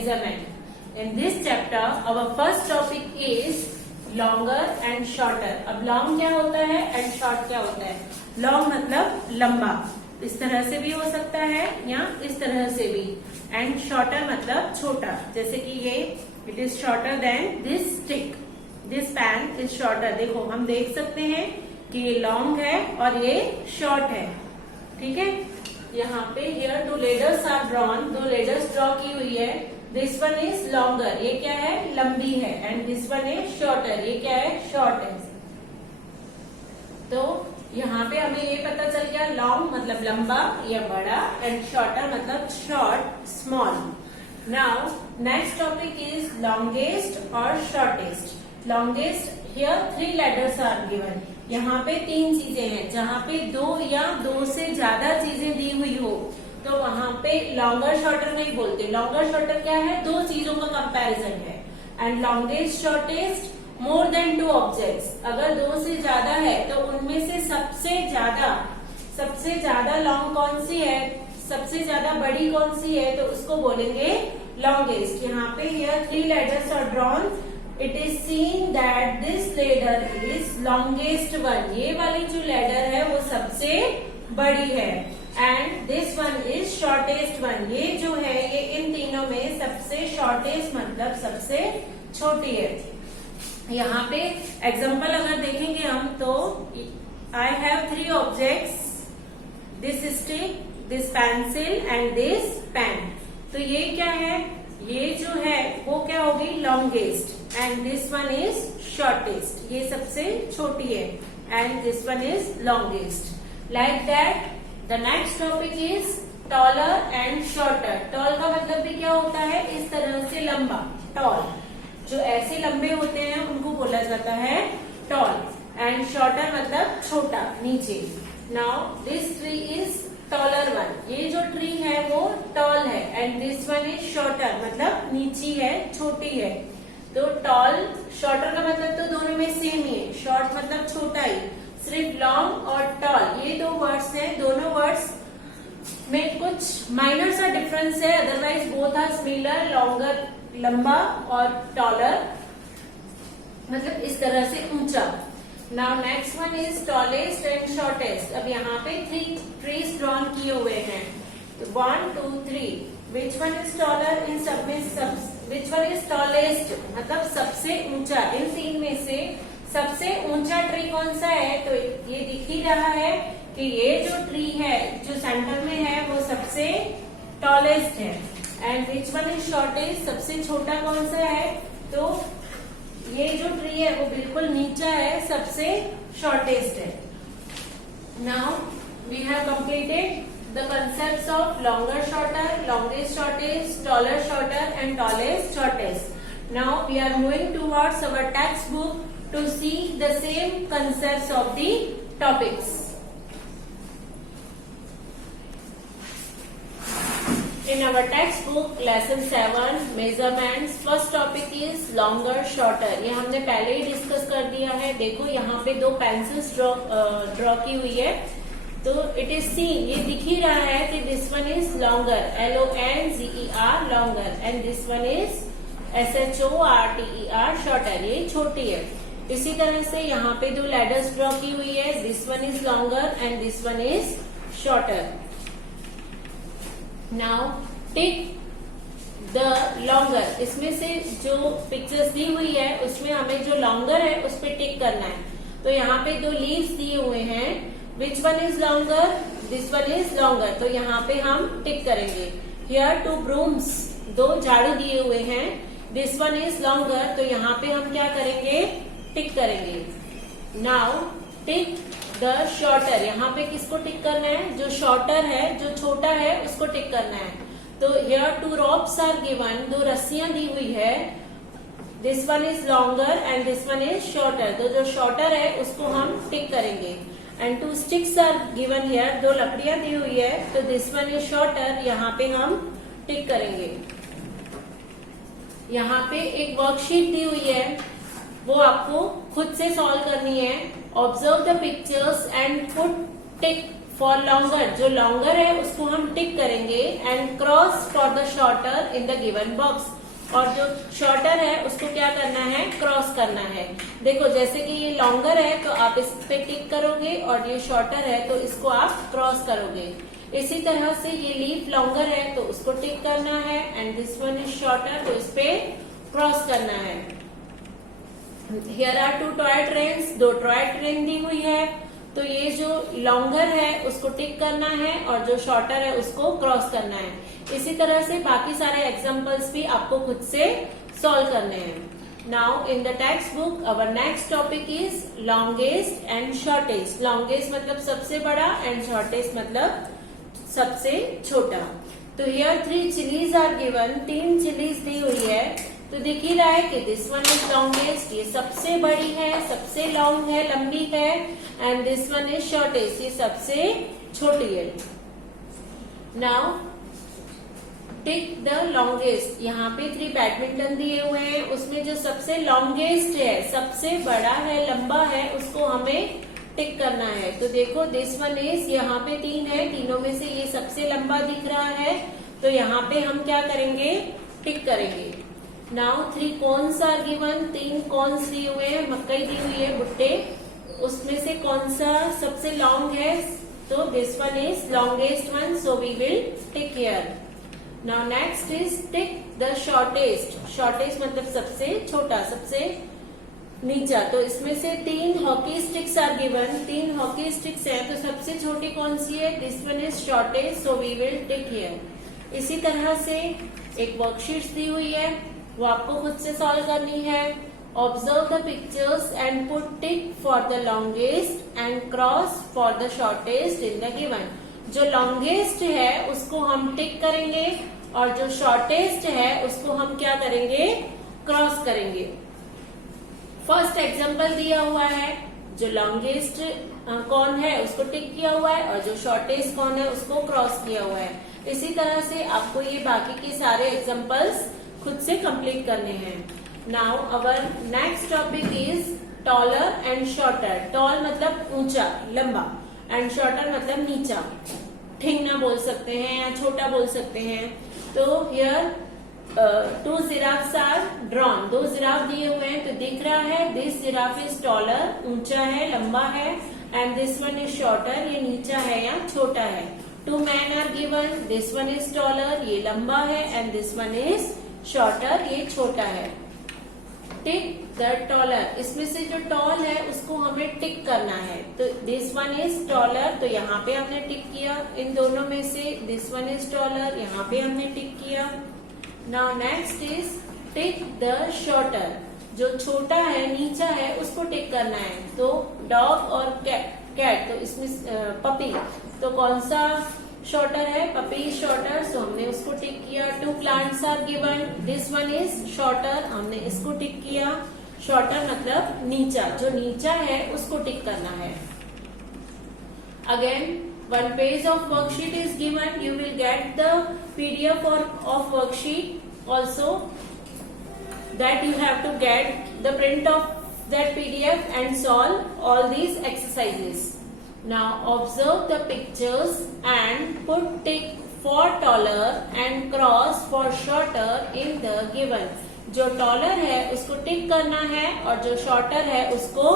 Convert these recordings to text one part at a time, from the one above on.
measurement. In this chapter, our first topic is longer and shorter. अब long क्या होता है and short क्या होता है? Long मतलब लंबा, इस तरह से भी हो सकता है या इस तरह से भी, and shorter मतलब छोटा, जैसे कि ये it is shorter than this stick. This pen is shorter. देखो हम देख सकते हैं कि ये long है और ये short है, ठीक है। यहाँ पे here two ladders are drawn, दो ladders draw की हुई है। This one is longer, ये क्या है लंबी है, and this one is shorter, ये क्या है short है। तो यहाँ पे हमें ये पता चल गया long मतलब लंबा या बड़ा and shorter मतलब short, small. Now next topic is longest or shortest. Longest, here three letters are given. यहाँ पे तीन चीजें हैं, जहाँ पे दो या दो से ज्यादा चीजें दी हुई हो तो वहां पे लॉन्गर शॉर्टर नहीं बोलते। लॉन्गर शॉर्टर क्या है, दो चीजों का कंपैरिजन है। And longest shortest more than two objects, अगर दो से ज्यादा है तो उनमें से सबसे ज्यादा लॉन्ग कौन सी है, सबसे ज्यादा बड़ी कौन सी है, तो उसको बोलेंगे लॉन्गेस्ट। यहाँ पे here three ladders are drawn. It is seen that this ladder is longest one. ये वाली जो ladder है वो सबसे बड़ी है। And this one is shortest one. ये जो है ये इन तीनों में सबसे shortest मतलब सबसे छोटी है। यहाँ पे एग्जाम्पल अगर देखेंगे हम तो I have three objects, this stick, this pencil and this pen. तो ये क्या है, ये जो है वो क्या होगी longest, and this one is shortest, ये सबसे छोटी है, and this one is longest. Like that the next topic is taller and shorter. Tall का मतलब भी क्या होता है, इस तरह से लंबा, टॉल। जो ऐसे लंबे होते हैं उनको बोला जाता है टॉल, एंड शॉर्टर मतलब छोटा, नीचे। Now this tree is taller one, ये जो ट्री है वो टॉल है, and this one is shorter मतलब नीची है, छोटी है। तो टॉल शॉर्टर का मतलब तो दोनों में सेम ही है, शॉर्ट मतलब छोटा ही। सिर्फ लॉन्ग और टॉल ये दो वर्ड्स हैं, दोनों वर्ड्स में कुछ माइनर सा डिफरेंस है, otherwise both are similar. Longer लंबा और टॉलर मतलब इस तरह से ऊंचा। Now next one is tallest and shortest. अब यहाँ पे थ्री ट्रीज ड्रॉन किए हुए हैं, 1 2 3। विच वन इज टॉलर, इन सब में विच वन इज टॉलेस्ट मतलब सबसे ऊंचा। इन तीन में से सबसे ऊंचा ट्री कौन सा है, तो ये दिख ही रहा है कि ये जो ट्री है जो सेंटर में है वो सबसे टॉलेस्ट है। And which one is shortest, सबसे छोटा कौन सा है, तो ये जो ट्री है वो बिल्कुल नीचा है, सबसे शॉर्टेस्ट है। Now we have completed the concepts of longer shorter, longest shortest, taller shorter and tallest shortest. Now we are moving towards our textbook to see the same concepts of the topics. In our textbook lesson 7 measurements, first topic is longer shorter. ये हमने पहले ही discuss कर दिया है। देखो यहाँ पे दो पेंसिल्स ड्रॉ की हुई है, तो इट इज सीन, ये दिख ही रहा है कि this one is longer, LONGER longer, and this one is SHORTER shorter, ये छोटी है। इसी तरह से यहाँ पे दो लैडर्स ड्रॉ की हुई है, this one is longer and this one is shorter. Now tick the longer, इसमें से जो पिक्चर्स दी हुई है उसमें हमें जो लॉन्गर है उस पर टिक करना है। तो यहाँ पे दो लीव्स दिए हुए हैं, which one is longer, this one is longer, तो यहाँ पे हम टिक करेंगे। हियर टू ब्रूम्स, दो झाड़ू दिए हुए हैं, दिस वन इज लॉन्गर, तो यहाँ पे हम क्या करेंगे, टिक करेंगे। नाउ टिक द शॉर्टर, यहाँ पे किसको टिक करना है, जो शॉर्टर है, जो छोटा है उसको टिक करना है। तो here two ropes are given, दो रस्सियां दी हुई है, this one is longer and this one is shorter, तो जो शॉर्टर है उसको हम टिक करेंगे। And two sticks are given here, दो लकड़ियां दी हुई है, तो दिस वन इज शॉर्टर, यहाँ पे हम टिक करेंगे। यहाँ पे एक वर्कशीट दी हुई है, वो आपको खुद से सॉल्व करनी है। Observe the pictures and put tick for longer, जो लॉन्गर है उसको हम टिक करेंगे, and cross for the shorter in the given box, और जो शॉर्टर है उसको क्या करना है, क्रॉस करना है। देखो जैसे कि ये लॉन्गर है तो आप इस पे टिक करोगे, और ये शॉर्टर है तो इसको आप क्रॉस करोगे। इसी तरह से ये लीफ लॉन्गर है तो उसको टिक करना है, and this one is shorter तो इस पे क्रॉस करना है। Here are two toy trains, दो टॉय ट्रेन दी हुई है, तो ये जो लॉन्गर है उसको टिक करना है और जो शॉर्टर है उसको क्रॉस करना है। इसी तरह से बाकी सारे एग्जांपल्स भी आपको खुद से सॉल्व करने हैं। Now in the textbook our next topic is longest and shortest. Longest मतलब सबसे बड़ा, एंड शॉर्टेस्ट मतलब सबसे छोटा। तो here 3 chillies are given, 3 chillies दी हुई है, तो दिख ही रहा है कि दिस वन इज लॉन्गेस्ट, ये सबसे बड़ी है, सबसे लॉन्ग है, लंबी है, and this one is shortest, ये सबसे छोटी है। नाउ टिक द लॉन्गेस्ट, यहाँ पे 3 बैडमिंटन दिए हुए हैं, उसमें जो सबसे लॉन्गेस्ट है, सबसे बड़ा है, लंबा है, उसको हमें टिक करना है। तो देखो दिस वन इज, यहाँ पे 3 है, तीनों में से ये सबसे लंबा दिख रहा है, तो यहाँ पे हम क्या करेंगे, टिक करेंगे। Now 3 corns are given, 3 corns दिए हुए हैं, मकई दी हुई है, भुट्टे, उसमें से कौन सा सबसे लॉन्ग है, तो this one is longest one, so we will tick here. Now next is tick the shortest, shortest मतलब सबसे छोटा, सबसे नीचा, तो इसमें से 3 hockey sticks are given, 3 hockey sticks है, तो सबसे छोटी कौन सी है, this one is shortest, so we will tick here. इसी तरह से एक वर्कशीट दी हुई है, वो आपको खुद से सॉल्व करनी है। Observe the pictures and put tick for the longest and cross for the shortest in the given. जो लॉन्गेस्ट है उसको हम टिक करेंगे, और जो शॉर्टेस्ट है उसको हम क्या करेंगे, क्रॉस करेंगे। फर्स्ट एग्जाम्पल दिया हुआ है, जो लॉन्गेस्ट कौन है उसको टिक किया हुआ है, और जो शॉर्टेस्ट कौन है उसको क्रॉस किया हुआ है। इसी तरह से आपको ये बाकी के सारे एग्जाम्पल्स खुद से कंप्लीट करने हैं। Now our next topic is taller and shorter. Tall मतलब ऊंचा, लंबा, एंड शॉर्टर मतलब नीचा, ठिंगना बोल सकते हैं या छोटा बोल सकते हैं। तो here 2 giraffes are drawn, 2 giraffe दिए हुए हैं, तो दिख रहा है दिस जिराफ इज टॉलर, ऊंचा है, लंबा है, and this one is shorter, ये नीचा है या छोटा है। 2 man are given, this one is taller, ये लंबा है, and this one is shorter, ये छोटा है। टिक द टॉलर, इसमें से जो टॉल है उसको हमें टिक करना है, तो दिस वन इज टॉलर, तो यहाँ पे हमने टिक किया। इन दोनों में से दिस वन इज टॉलर, यहाँ पे हमने टिक किया। Now next is tick the shorter, जो छोटा है, नीचा है, उसको टिक करना है। तो डॉग और कैट, तो इसमें पपी, तो कौन सा शॉर्टर है, पपी शॉर्टर, सो हमने उसको टिक किया। 2 plants are given, this one is shorter, हमने इसको टिक किया। शॉर्टर मतलब नीचा, जो नीचा है उसको टिक करना है। Again 1 page of worksheet is given, you will get the PDF of worksheet also, that you have to get the print of that PDF and solve all these exercises. Now observe the pictures and put tick for taller and cross for shorter in the given. जो taller है उसको tick करना है, और जो shorter है उसको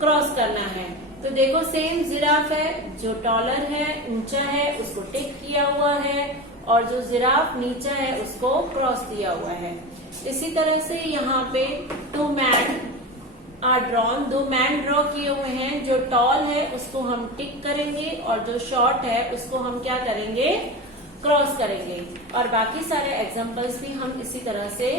cross करना है। तो देखो सेम जिराफ है, जो taller है, ऊंचा है, उसको टिक किया हुआ है, और जो जिराफ नीचा है उसको क्रॉस दिया हुआ है। इसी तरह से यहाँ पे 2 man are drawn, 2 man draw किए हुए हैं। जो टॉल है उसको हम टिक करेंगे, और जो शॉर्ट है उसको हम क्या करेंगे, क्रॉस करेंगे। और बाकी सारे एग्जांपल्स भी हम इसी तरह से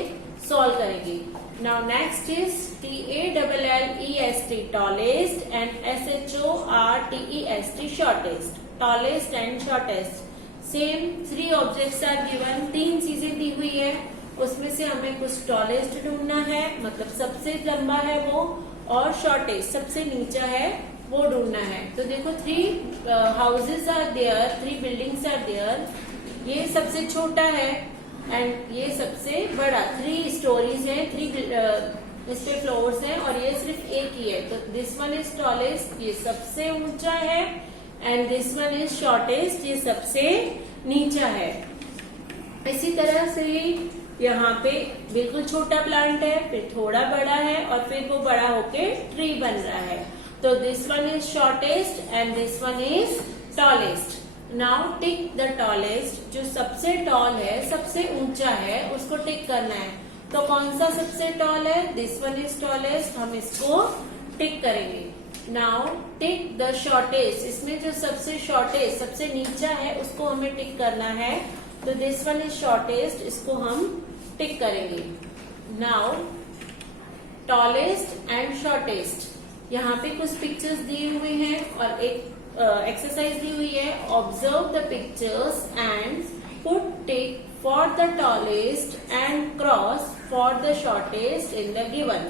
सॉल्व करेंगे। Now next is TALLEST tallest and SHORTEST shortest. Tallest and shortest same 3 objects are given, 3 चीजें दी हुई है, उसमें से हमें कुछ टॉलेस्ट ढूंढना है, मतलब सबसे लंबा है वो, और शॉर्टेस्ट सबसे नीचा है वो ढूंढना है। तो देखो 3 houses are there, 3 buildings are there, ये सबसे छोटा है एंड ये सबसे बड़ा। 3 स्टोरीज हैं, 3 इस पे फ्लोर्स हैं, और ये सिर्फ एक ही है, तो दिस वन इज टॉलेस्ट, ये सबसे ऊंचा है, and this one is shortest, ये सबसे नीचा है। इसी तरह से यहाँ पे बिल्कुल छोटा प्लांट है, फिर थोड़ा बड़ा है और फिर वो बड़ा होके ट्री बन रहा है। तो this one is shortest and this one is tallest. Now tick the tallest, जो सबसे टॉल है, सबसे ऊंचा है, उसको टिक करना है। तो कौन सा सबसे टॉल है? दिस वन इज टॉलेस्ट, हम इसको टिक करेंगे। नाउ टिक द शॉर्टेस्ट, इसमें जो सबसे शॉर्टेस्ट, सबसे नीचा है, उसको हमें टिक करना है। तो दिस वन इज शॉर्टेस्ट, इसको हम टिक करेंगे। नाउ टॉलेस्ट एंड शॉर्टेस्ट, यहाँ पे कुछ पिक्चर्स दिए हुए हैं और एक एक्सरसाइज दी हुई है। Observe the pictures and put tick for the tallest and cross for the shortest in the given.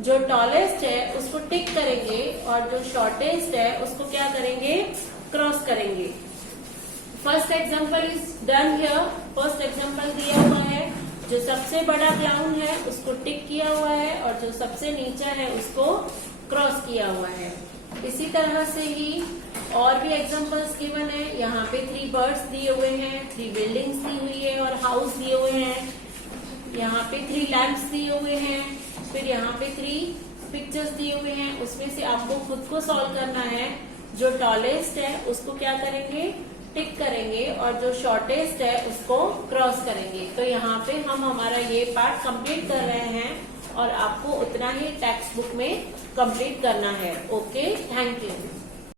जो टॉलेस्ट है उसको टिक करेंगे और जो शॉर्टेस्ट है उसको क्या करेंगे? क्रॉस करेंगे। First example is done here. First example दिया हुआ है, जो सबसे बड़ा क्लाउन है उसको टिक किया हुआ है और जो सबसे नीचा है उसको क्रॉस किया हुआ है। इसी तरह से ही और भी एग्जांपल्स गिवन है। यहाँ पे 3 बर्ड्स दिए हुए हैं, 3 बिल्डिंग्स दी हुई है और हाउस दिए हुए हैं। यहाँ पे 3 लैंप्स दिए हुए हैं, फिर यहाँ पे 3 पिक्चर्स दिए हुए हैं। उसमें से आपको खुद को सॉल्व करना है। जो टॉलेस्ट है उसको क्या करेंगे? टिक करेंगे और जो शॉर्टेस्ट है उसको क्रॉस करेंगे। तो यहाँ पे हम हमारा ये पार्ट कंप्लीट कर रहे हैं और आपको उतना ही टेक्स्ट बुक में कंप्लीट करना है। Okay, thank you.